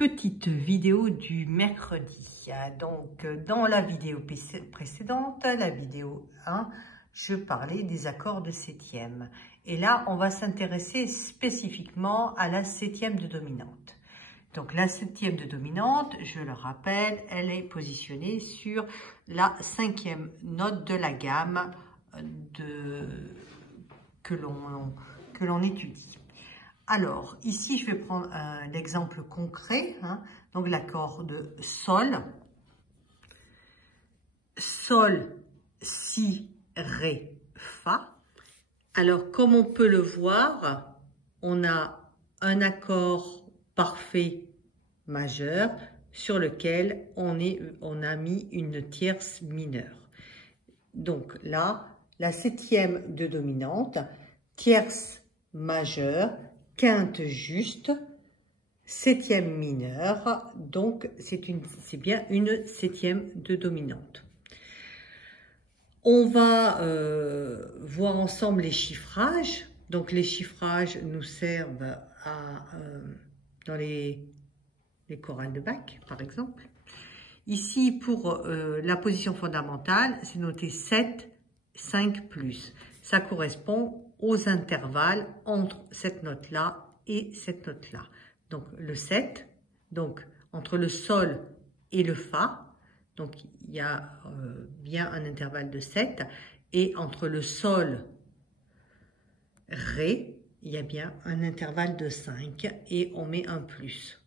Petite vidéo du mercredi. Donc, dans la vidéo précédente, la vidéo 1, je parlais des accords de septième. Et là, on va s'intéresser spécifiquement à la septième de dominante. Donc, la septième de dominante, je le rappelle, elle est positionnée sur la cinquième note de la gamme que l'on étudie. Alors, ici, je vais prendre l'exemple concret, donc l'accord de Sol. Sol, Si, Ré, Fa. Alors, comme on peut le voir, on a un accord parfait majeur sur lequel on a mis une tierce mineure. Donc là, la septième de dominante, tierce majeure, quinte juste, septième mineure, donc c'est bien une septième de dominante. On va voir ensemble les chiffrages. Donc les chiffrages nous servent dans les chorales de Bach, par exemple. Ici, pour la position fondamentale, c'est noté 7, 5 plus. Ça correspond aux intervalles entre cette note-là et cette note-là. Donc, le 7, donc entre le Sol et le Fa, donc il y a bien un intervalle de 7, et entre le Sol, Ré, il y a bien un intervalle de 5, et on met un plus.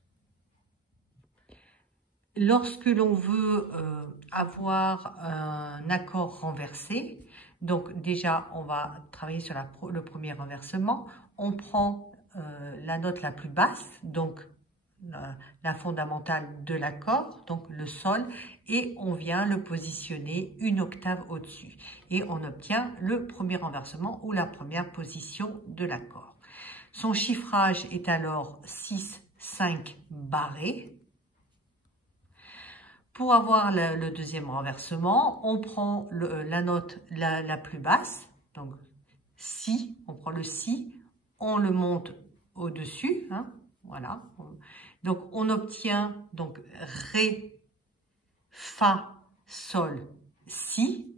Lorsque l'on veut avoir un accord renversé, donc déjà on va travailler sur le premier renversement, on prend la note la plus basse, donc la fondamentale de l'accord, donc le Sol, et on vient le positionner une octave au-dessus. Et on obtient le premier renversement ou la première position de l'accord. Son chiffrage est alors 6, 5 barré. Pour avoir le deuxième renversement, on prend la note la plus basse, donc Si, on prend le Si, on le monte au-dessus, voilà. Donc on obtient donc Ré, Fa, Sol, Si.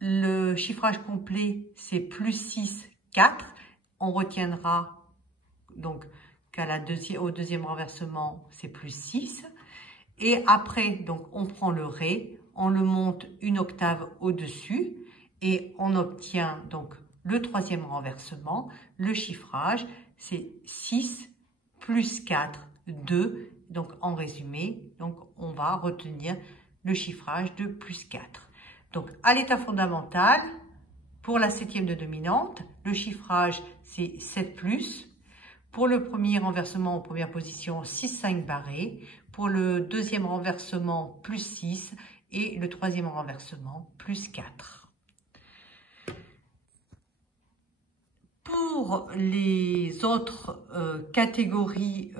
Le chiffrage complet, c'est plus 6, 4. On retiendra donc au deuxième renversement, c'est plus 6. Et après, donc, on prend le Ré, on le monte une octave au-dessus et on obtient donc le troisième renversement. Le chiffrage, c'est 6 plus 4, 2. Donc, en résumé, donc, on va retenir le chiffrage de plus 4. Donc, à l'état fondamental, pour la septième de dominante, le chiffrage, c'est 7 plus. Pour le premier renversement en première position, 6, 5 barré. Pour le deuxième renversement, plus 6. Et le troisième renversement, plus 4. Pour les autres catégories,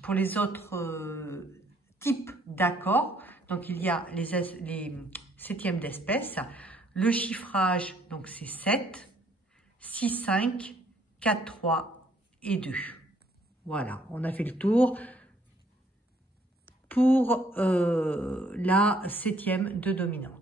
pour les autres types d'accords, donc il y a les septièmes d'espèce. Le chiffrage, donc c'est 7, 6, 5, 4, 3 et 2. Voilà, on a fait le tour pour la septième de dominante.